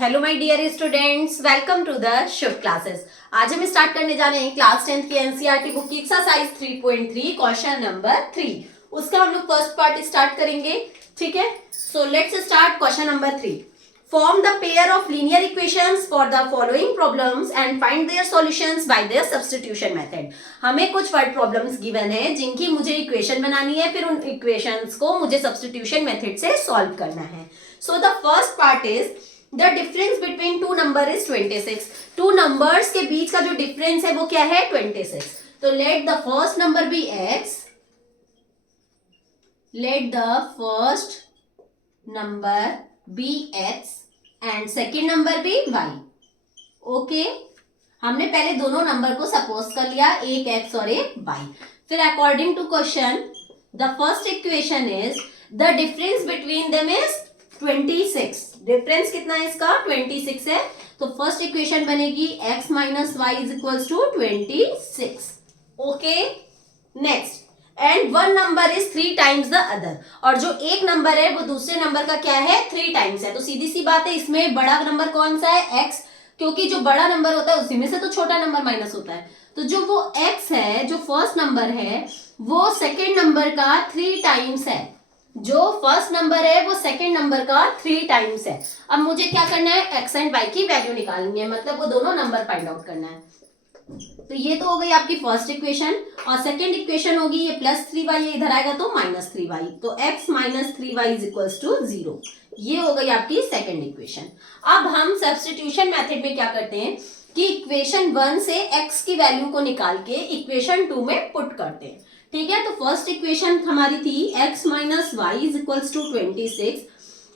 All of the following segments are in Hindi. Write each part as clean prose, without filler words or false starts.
Hello my dear students, welcome to the Shubh classes. आज हम स्टार्ट करने जा रहे हैं क्लास 10th की एनसीईआरटी बुक की एक्सरसाइज 3.3 क्वेश्चन नंबर 3। उसका हम लोग फर्स्ट पार्ट स्टार्ट करेंगे। ठीक है, so let's start question number 3। Form the pair of linear equations for the following problems and find their solutions by their substitution method. हमें कुछ वर्ड प्रॉब्लम्स गिवन है जिनकी मुझे इक्वेशन बनानी है, फिर उन इक्वेशंस को मुझे सब्स्टिट्यूशन मेथड से सॉल्व करना है। So the first part is the difference between two number is 26। Two numbers के बीच का जो डिफरेंस है वो क्या है? 26। तो let the first number be x, let the first number be x and second number be y। Okay, हमने पहले दोनों नंबर को सपोज कर लिया, एक x और एक y। फिर according to question the first equation is the difference between them is 26। Difference कितना है इसका? 26 है। तो फर्स्ट इक्वेशन बनेगी x minus y is equals to 26। Okay, next, and one number is 3 times the other. और जो एक नंबर है वो दूसरे नंबर का क्या है? 3 टाइम्स है। तो सीधी सी बात है, इसमें बड़ा नंबर कौन सा है? x, क्योंकि जो बड़ा नंबर होता है उसी में से तो छोटा नंबर माइनस होता है। तो जो वो x है, जो फर्स्ट नंबर है, वो सेकेंड नंबर का 3 टाइम्स है। जो फर्स्ट नंबर है वो सेकेंड नंबर का 3 टाइम्स है। अब मुझे क्या करना है? x एंड y की वैल्यू निकालनी है, मतलब वो दोनों नंबर फाइंड आउट करना है। तो ये तो हो गई आपकी फर्स्ट इक्वेशन, और सेकेंड इक्वेशन होगी ये प्लस 3y, ये इधर आएगा तो माइनस 3y। तो x माइनस 3y इज इक्वल्स टू 0। ये हो गई आपकी सेकेंड इक्वेशन। अब हम सब्स्टिट्यूशन मेथड में क्या करते हैं कि इक्वेशन 1 से x की वैल्यू को निकाल के इक्वेशन 2 में पुट करते हैं। ठीक है, तो फर्स्ट इक्वेशन हमारी थी x minus y is equals to 26।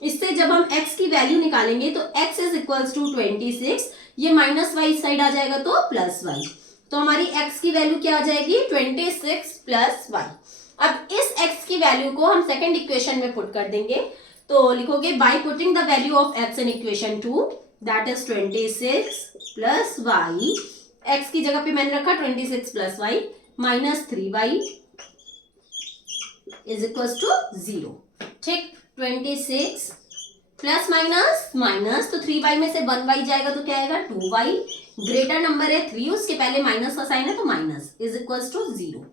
इससे जब हम x की वैल्यू निकालेंगे तो x इज इक्वल्स टू 26, ये माइनस वाई साइड आ जाएगा तो प्लस वाई। तो हमारी x की वैल्यू क्या आ जाएगी? 26 प्लस वाई। अब इस x की वैल्यू को हम सेकेंड इक्वेशन में पुट कर देंगे। तो लिखोगे by putting the value of x in equation 2, that is 26 plus y. x की जगह पे मैंने रखा 26 plus y minus 3y is equal to 0। ठीक, 26 प्लस माइनस माइनस, तो 3y में से 1y जाएगा तो क्या आएगा? 2y। ग्रेटर नंबर है 3, उसके पहले माइनस का साइन है तो माइनस इज इक्वल टू 0।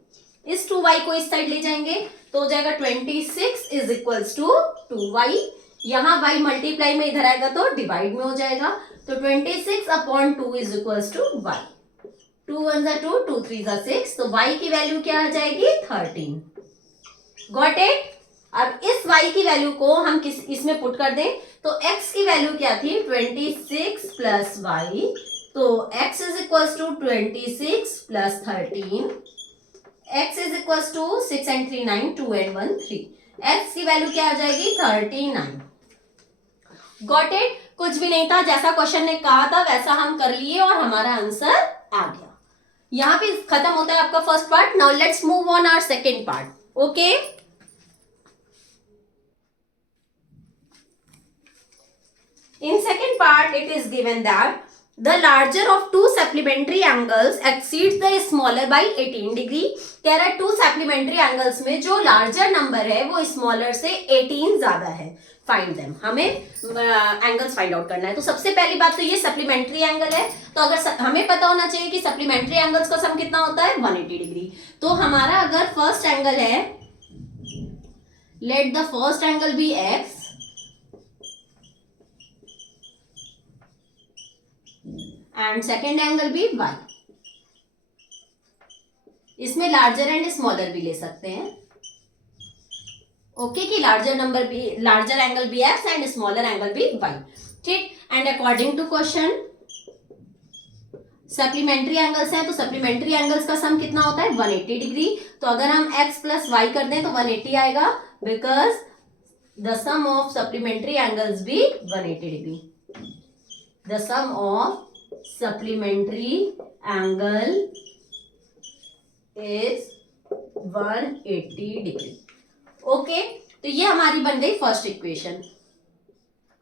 इस 2y को इस साइड ले जाएंगे तो हो जाएगा 26 इज इक्वल टू 2y। यहाँ y मल्टीप्लाई में इधर आएगा तो डिवाइड में हो जाएगा। तो 26 upon 2 is equal to y। 2 1 जा 2, 2 3 जा 6, तो y की वैल्यू क्या आ जाएगी? 13। Got it? अब इस y की वैल्यू को हम इसमें पुट कर दें तो x की वैल्यू क्या थी? 26 प्लस वाई। तो x is equal to 26 plus 13। x is equal to 6 and 3 9, 2 and 1 3। x की वैल्यू क्या आ जाएगी? 39। Got it? कुछ भी नहीं था, जैसा क्वेश्चन ने कहा था वैसा हम कर लिए और हमारा आंसर आ गया। यहाँ पे खत्म होता है आपका first part. Now let's move on our second part. Okay, in second part it is given that the larger of two supplementary angles exceeds the smaller by 18 degree। कह रहा है टू सप्लीमेंट्री एंगल्स में जो लार्जर नंबर है वो स्मॉलर से 18 ज्यादा है। फाइंड देम, हमें एंगल्स फाइंड आउट करना है। तो सबसे पहली बात तो ये सप्लीमेंट्री एंगल है, तो अगर हमें पता होना चाहिए कि सप्लीमेंट्री एंगल्स का सम कितना होता है? 180 डिग्री। तो हमारा अगर फर्स्ट एंगल है, let the first angle be x and second angle be y। इसमें लार्जर एंड स्मॉलर भी ले सकते हैं। ओके, कि larger angle be x and smaller angle be y। ठीक, and according to question supplementary angles हैं, तो सप्लीमेंट्री एंगल्स का सम कितना होता है? 180 डिग्री। तो अगर हम x प्लस वाई कर दें तो 180 आएगा, because the sum of supplementary angles भी 180 degree. The sum of supplementary angle is 180 degree. Okay, तो ये हमारी बन गई फर्स्ट इक्वेशन।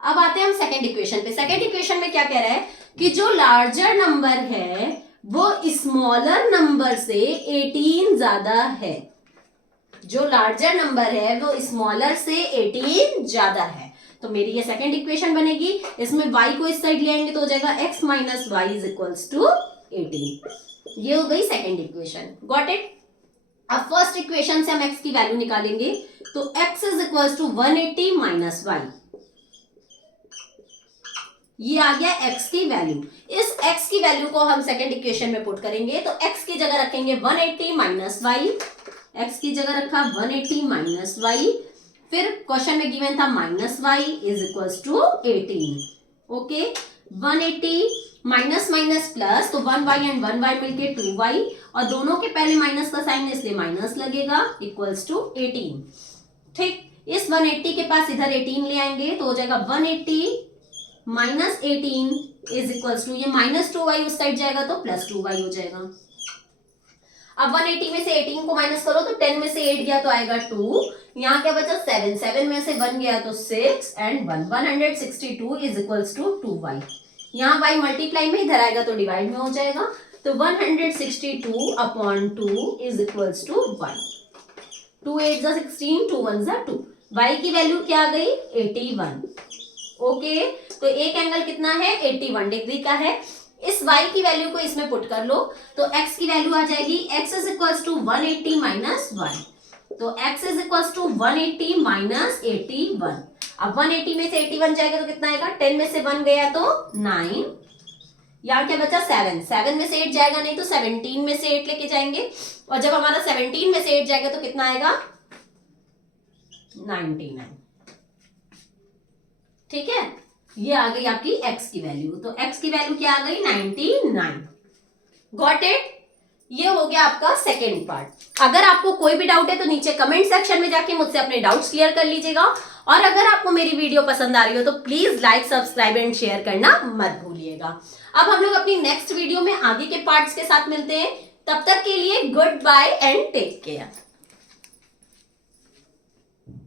अब आते हैं हम सेकेंड इक्वेशन पे। सेकेंड इक्वेशन में क्या कह रहा है कि जो लार्जर नंबर है वो स्मॉलर नंबर से 18 ज्यादा है। जो लार्जर नंबर है वो स्मॉलर से 18 ज्यादा है। तो मेरी ये सेकंड इक्वेशन बनेगी। इसमें y को इस साइड ले आएंगे तो हो जाएगा x minus y is equals to 18। ये हो गई सेकंड इक्वेशन। Got it. अब फर्स्ट इक्वेशन से हम x की वैल्यू निकालेंगे तो x is equals to 180 minus y. ये आ गया x की वैल्यू। इस x की वैल्यू को हम सेकंड इक्वेशन में पुट करेंगे तो x की जगह रखेंगे 180 माइनस वाई। x की जगह रखा 180 माइनस वाई। फिर क्वेश्चन में गिवन था minus y is equals to 18। Okay, 180 minus minus plus, तो 1y एंड 1y मिलके 2y, और दोनों के पहले माइनस का साइन इसलिए माइनस लगेगा, इक्वल्स टू 18। ठीक, इस 180 के पास इधर 18 ले आएंगे तो हो जाएगा 180 माइनस 18 इज इक्वल्स टू, ये माइनस 2y उस साइड जाएगा तो प्लस 2y हो जाएगा। अब 180 में से 18 को माइनस करो तो 10 में से 8 गया तो आएगा 2, यहाँ क्या बचा 7, 7 में से 1 गया तो 6 and 162 is equals to 2y। यहाँ y मल्टीप्लाई में इधर आएगा तो डिवाइड में हो जाएगा, तो 162 upon 2 is equals to y। 2 8 जा 16, 2 1 जा 2। y की वैल्यू क्या आ गई 81। ओके, तो एक एंगल कितना है 81 डिग्री का है। इस y की वैल्यू को इसमें पुट कर लो तो x की वैल्यू आ जाएगी x is equals to 180 minus y। तो x is equals to 180 minus 81। अब 180 में से 81 जाएगा तो कितना आएगा, 10 में से 1 गया तो 9, यहाँ क्या बचा 7, 7 में से 8 जाएगा नहीं तो 17 में से 8 लेके जाएंगे, और जब हमारा 17 में से 8 जाएगा तो कितना आएगा 99। ठीक है, ये आ गई आपकी x की वैल्यू। तो x की वैल्यू क्या आ गई 99। Got it. ये हो गया आपका सेकेंड पार्ट। अगर आपको कोई भी डाउट है तो नीचे कमेंट सेक्शन में जाके मुझसे अपने डाउट्स क्लियर कर लीजिएगा, और अगर आपको मेरी वीडियो पसंद आ रही हो तो please like, subscribe and share करना मत भूलिएगा। अब हम लोग अपनी नेक्स्ट वीडियो में आगे के पार्ट्स के साथ मिलते हैं। तब तक के लिए goodbye and take care.